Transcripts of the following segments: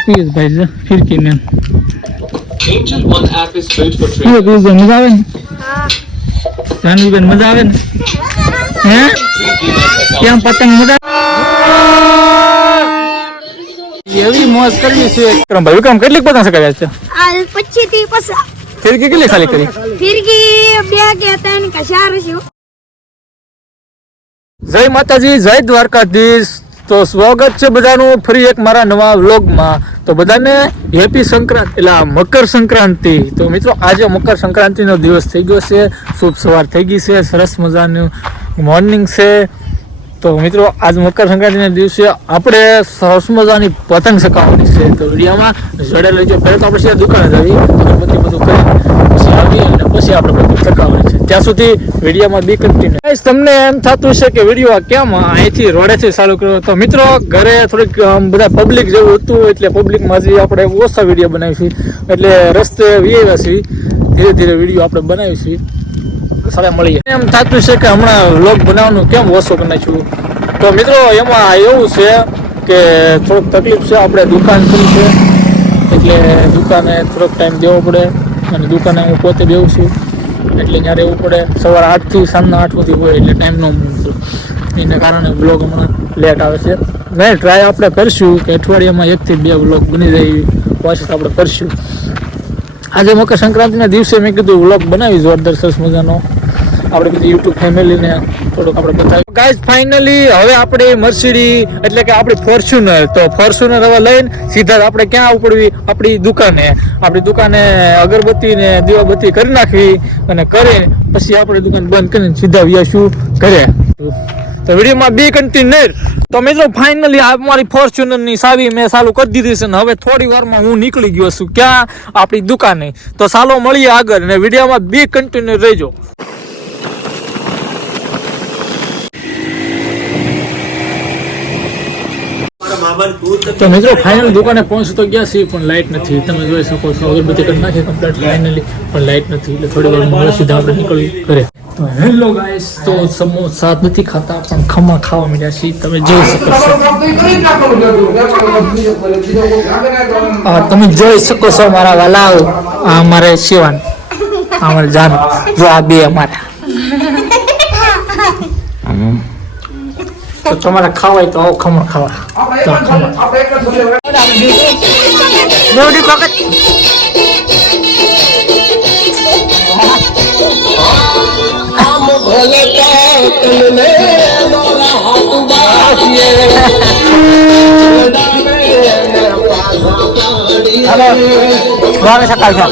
Piece भाई से फिर की में Angel One app is built for ये traders. पीस मजा आवे हाँ जानवी बेन मजा आवे हैं क्या पतंग मजा એવી મોજ કરવી છે વિક્રમ ભાઈ વિક્રમ કેટલીક પતંગ સકાવ્યા છે આ 25 થી 50 ફિરકી કેટલી ખાલી કરી ફિરકી 2 કે 3 કે 4 છે જય માતાજી જય દ્વારકાધીશ તો સ્વાગત છે બધાનું ફરી એક મારા નવા વ્લોગમાં તો બધાને હેપી સંક્રાંતિ એટલે મકર સંક્રાંતિ તો મિત્રો આજે મકર સંક્રાંતિનો દિવસ થઈ ગયો છે શુભ સવાર થઈ ગઈ છે સરસ મજાનું મોર્નિંગ છે તો મિત્રો આજ મકર સંક્રાંતિના દિવસે આપણે સરસ મજાની પતંગ ચગાવવાની છે તો વિડીયોમાં જોડે લેજો પહેલાં તો આપણે સીધા દુકાને જઈએ અગરબત્તી બધું કરી પછી આવીએ અને પછી આપણે પતંગ ચગાવવાની છે ત્યાં સુધી વિડીયોમાં બી કન્ટિન્યુ ગાઈસ તમને એમ થતું છે કે વિડીયો કેમ અહીંથી રોડેથી ચાલુ કર્યો તો મિત્રો ઘરે થોડીક બધા પબ્લિક જેવું હતું એટલે પબ્લિકમાં હજી આપણે ઓછા વિડીયો બનાવીશું એટલે રસ્તે વીઆવ્યા છીએ ધીરે ધીરે વિડીયો આપણે બનાવીશું સારા મળીએ એમ થતું છે કે હમણાં વ્લોગ બનાવવાનું કેમ ઓછો કરી નાખ્યું તો મિત્રો એમાં એવું છે કે થોડુંક તકલીફ છે આપણે દુકાન કરી છે એટલે દુકાને થોડોક ટાઈમ દેવો પડે અને દુકાને હું પોતે બેવું છું એટલે ત્યાં રહેવું પડે સવારે 8 થી સાંજના 8 સુધી હોય એટલે ટાઈમ ન મળતો એને કારણે બ્લોગ હમણાં લેટ આવે છે નહીં ટ્રાય આપણે કરીશું કે અઠવાડિયામાં 1 થી 2 બ્લોગ બની જાય કોશિશ આપણે કરીશું આજે મકર સંક્રાંતિના દિવસે મેં કીધું વ્લોગ બનાવી જોરદાર સરસ મજાનો આપણે બધી યુટ્યુબ ફેમિલીને થોડુંક આપણે બતાવ્યું ગાઈઝ ફાઇનલી હવે આપણે મર્સિડી એટલે કે આપણી ફોર્ચ્યુનર તો ફોર્ચ્યુનર હવે લઈને સીધા આપણે ક્યાં ઉપડવી આપણી દુકાને અગરબત્તી ને દીવાબત્તી કરી નાખવી અને કરે પછી આપણે દુકાન બંધ કરીને સીધા વ્યાશું ઘરે તો વિડીયોમાં બી કન્ટિન્યુ તો મિત્રો ફાઇનલી આ મારી ફોર્ચ્યુનર ની ચાવી મેં ચાલુ કરી દીધી છે ને હવે થોડી વારમાં હું નીકળી ગયો છું ક્યાં આપણી દુકાને તો ચાલો મળીએ આગળ અને વિડીયોમાં બી કન્ટિન્યુ રહેજો તો મિત્રો ફાઇનલ દુકાને પહોંચી તો ગયા છીએ પણ લાઇટ નથી તમે જોઈ શકો છો અગરબત્તી કરી નાખી કમ્પ્લીટ ફાઇનલી પણ લાઇટ નથી એટલે થોડી વાર મળે સીધા આપણે નીકળી ઘરે તો હેલો ગાઈસ તો સમોસા નથી ખાતા પણ ખમા ખાવા મળ્યા છીએ તમે જોઈ શકો છો તમે જોઈ શકો છો મારા વાલાઓ આ અમારે શિવાન અમારે જાન જો આ બે અમારા તો તમારે ખાવાય તો આવો ખમણ ખાવા તો ખમણ સકાળ છે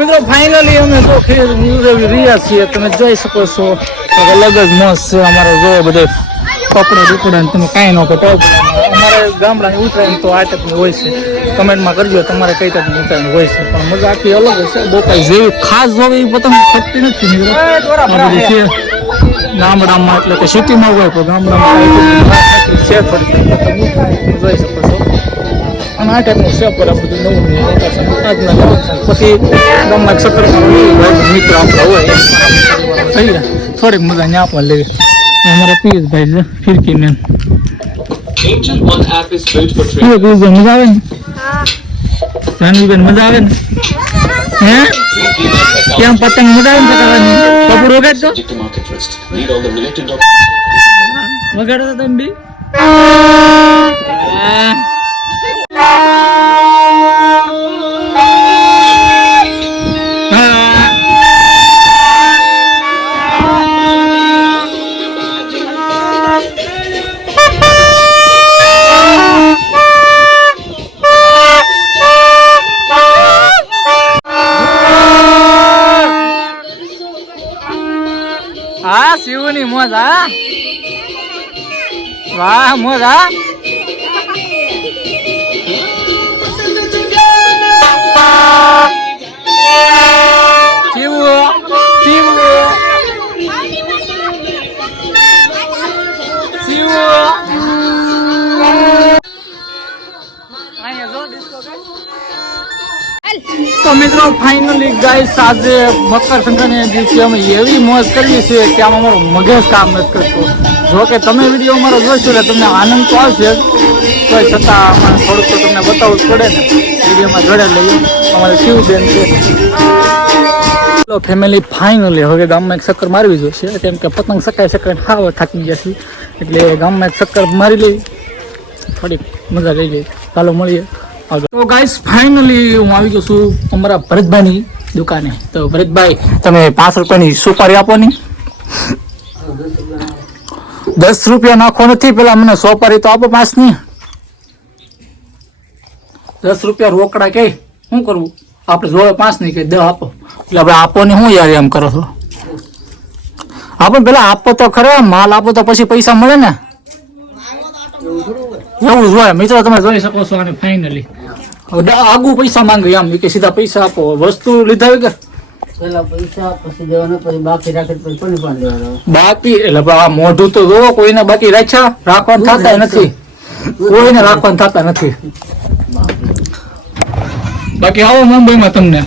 મિત્રો ફાઇનલી અમે તો રહ્યા છીએ તમે જોઈ શકો છો અલગ જ મસ્ત છે અમારે જો બધે કપડે દુકડા તમે કાંઈ ન કહો અમારે ગામડાની ઉતરાયણ તો આ ટાઈપની હોય છે કમેન્ટમાં કરજો તમારે કઈ ટાઈપની ઉતરાયણ હોય છે પણ મજા આખી અલગ છે બોકાઈ જેવી ખાસ જોવે એ પતંગ ખપતી નથી મિત્રો છે ગામડામાં એટલે કે સિટીમાં હોય તો ગામડામાં છે થોડી પતંગ જોઈ શકો છો અને આ ટાઈપનું છે પર આ બધું નવું નવું લોકેશન આજના લોકેશન પછી ગામમાં એક સક્કર મિત્ર આપણા હોય થઈ રહ્યા થોડીક મજા ત્યાં પણ લેવી અમારા પિયુષભાઈ છે ફિરકી man Angel One app is built for હવે traders. પિયુષભાઈ મજા આવે ને હા જાનવીબેન મજા આવે ને હે કેમ પતંગ મજા આવે ને ચકાવવાની કપડું વગાડતો Subject to market risk. Read all the related documents. વગાડતો તમે બી હા શિવની મોજ હા વાહ મોજ હા શિવ શિવ શિવ તો મિત્રો ફાઇનલી ગાઈસ આજે મકર સંક્રાંતિના દિવસે અમે એવી મોજ કરવી છે કે આમાં અમારો મગજ કામ નથી કરતો જો કે તમે વિડીયો અમારો જોશો એટલે તમને આનંદ તો આવશે તો છતાં અમારે થોડુંક તો તમને બતાવવું જ પડે ને વિડીયોમાં જોડે લઈએ અમારે શિવબેન છે ફેમિલી ફાઇનલી હવે ગામમાં એક ચક્કર મારવી જોઈશે કેમ કે પતંગ સકાય હાવ થાકી ગયા છે એટલે ગામમાં એક ચક્કર મારી લઈ થોડીક મજા લઈ લઈ ચાલો મળીએ તો ગાઈસ ફાઇનલી હું આવી ગયો છું અમારા ભરતભાઈની દુકાને તો ભરતભાઈ તમે 5 રૂપિયાની સુપારી આપો ની 10 રૂપિયા નાખો નથી પેલા મને સોપારી તો આપો 5 ની 10 રૂપિયા રોકડા કે શું કરવું આપણે જોડે 5 ની કે 10 આપો એટલે આપણે આપો ને શું યાર એમ કરો છો આપો પેલા આપો તો ખરા માલ આપો તો પછી પૈસા મળે ને એવું જ હોય મિત્રો તમે જોઈ શકો છો અને ફાઇનલી આગુ પૈસા માંગે એમ કે સીધા પૈસા આપો વસ્તુ લીધા વગર પેલા પૈસા પછી દેવાના પછી બાકી રાખે પછી કોને પણ દેવાના બાકી એટલે આ મોઢું તો જોવો કોઈને બાકી રાખ્યા રાખવાનું થતા નથી કોઈને રાખવાનું થતા નથી બાકી આવો મુંબઈમાં તમને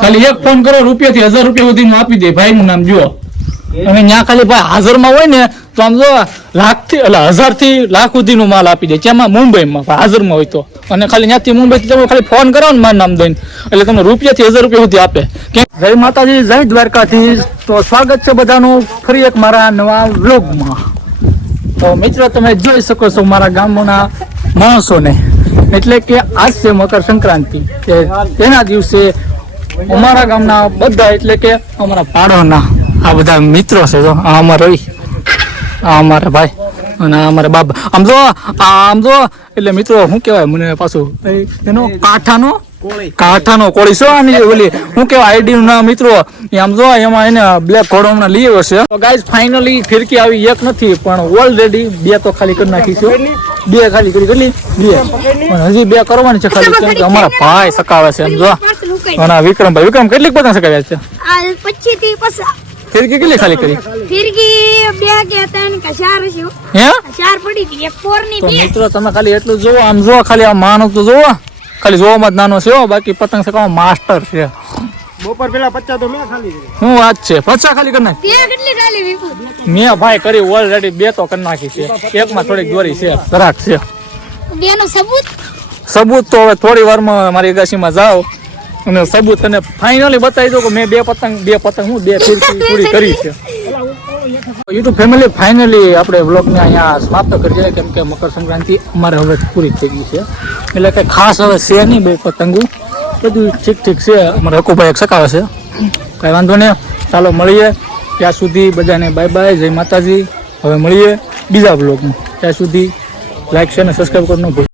ખાલી એક ફોન કરો રૂપિયાથી 1000 રૂપિયા સુધીનું આપી દે ભાઈ નું નામ જુઓ અને ત્યાં ખાલી ભાઈ હાજરમાં હોય ને તો આમ જો લાખથી એટલે 1000 થી લાખ સુધીનો માલ આપી દે જેમાં મુંબઈમાં હાજરમાં હોય તો અને ખાલી ત્યાંથી મુંબઈથી તમે ખાલી ફોન કરો ને મારું નામ દઈને એટલે તમને રૂપિયાથી 1000 રૂપિયા સુધી આપે જય માતાજી જય દ્વારકાથી તો સ્વાગત છે બધાનું ફરી એક મારા નવા વ્લોગમાં તો મિત્રો તમે જોઈ શકો છો મારા ગામના માણસોને એટલે કે આજ છે મકર સંક્રાંતિ તેના દિવસે અમારા ગામના બધા એટલે કે અમારા પાડોના આ બધા મિત્રો છે જો આ અમારા રવિ આ અમારા ભાઈ અને આ અમારા બાબા આમ જો એટલે મિત્રો શું કહેવાય મને પાછું એનો કાંઠાનો કોળી છો આની ઓલી શું કહેવાય આઈડી નું નામ મિત્રો આમ જો એમાં એને બ્લેક ઘોડો હમણાં લઈ આવ્યો છે તો ગાઈઝ ફાઇનલી ફિરકી આવી એક નથી પણ ઓલરેડી 2 તો ખાલી કરી નાખી છે 2 ખાલી કરી કેટલી 2 પણ હજી 2 કરવાની છે ખાલી કેમ કે અમારા ભાઈ સકાવે છે એમ જો અને વિક્રમભાઈ કેટલીક પતંગ સકાવ્યા છે આ 25 થી 50 ફિરકી કેટલી ખાલી કરી ફિરકી 2 કે 3 કે 4 છે હે 4 પડી હતી એક પોર ની તો 2 મિત્રો તમે ખાલી એટલું જોવો આમ જો ખાલી આ માનો તો જોવો ખાલી જોવામાં જ નાનો છે હો, બાકી પતંગ સકાવવામાં માસ્ટર છે બપોર પેલા 50 તો મેં ખાલી કરી શું વાત છે 50 ખાલી કરી નાખી તે કેટલી ખાલી વિપુ મેં ભાઈ કરી ઓલરેડી 2 તો કરી નાખી છે એકમાં થોડીક દોરી છે ઘરાક છે બેનો સબૂત તો હવે થોડી વારમાં મારી અગાસીમાં જાઓ અને સબૂત અને ફાઇનલી બતાવી દો કે મેં 2 પતંગ હું 2 ફિરકી પૂરી કરી છે યુટ્યુબ ફેમિલી ફાઇનલી આપણે વ્લોગને અહીંયા સમાપ્ત કરીએ કેમ કે મકર સંક્રાંતિ અમારે હવે પૂરી થઈ ગઈ છે એટલે કે ખાસ હવે છે નહીં બહુ પતંગો બધું ઠીક છે અમારે હકુભાઈ એક સકાવે છે કાંઈ વાંધો નહીં ચાલો મળીએ ત્યાં સુધી બધાને બાય બાય જય માતાજી હવે મળીએ બીજા વ્લોગમાં ત્યાં સુધી લાઈક શેર અને સબસ્ક્રાઈબ કરવાનું ભૂલ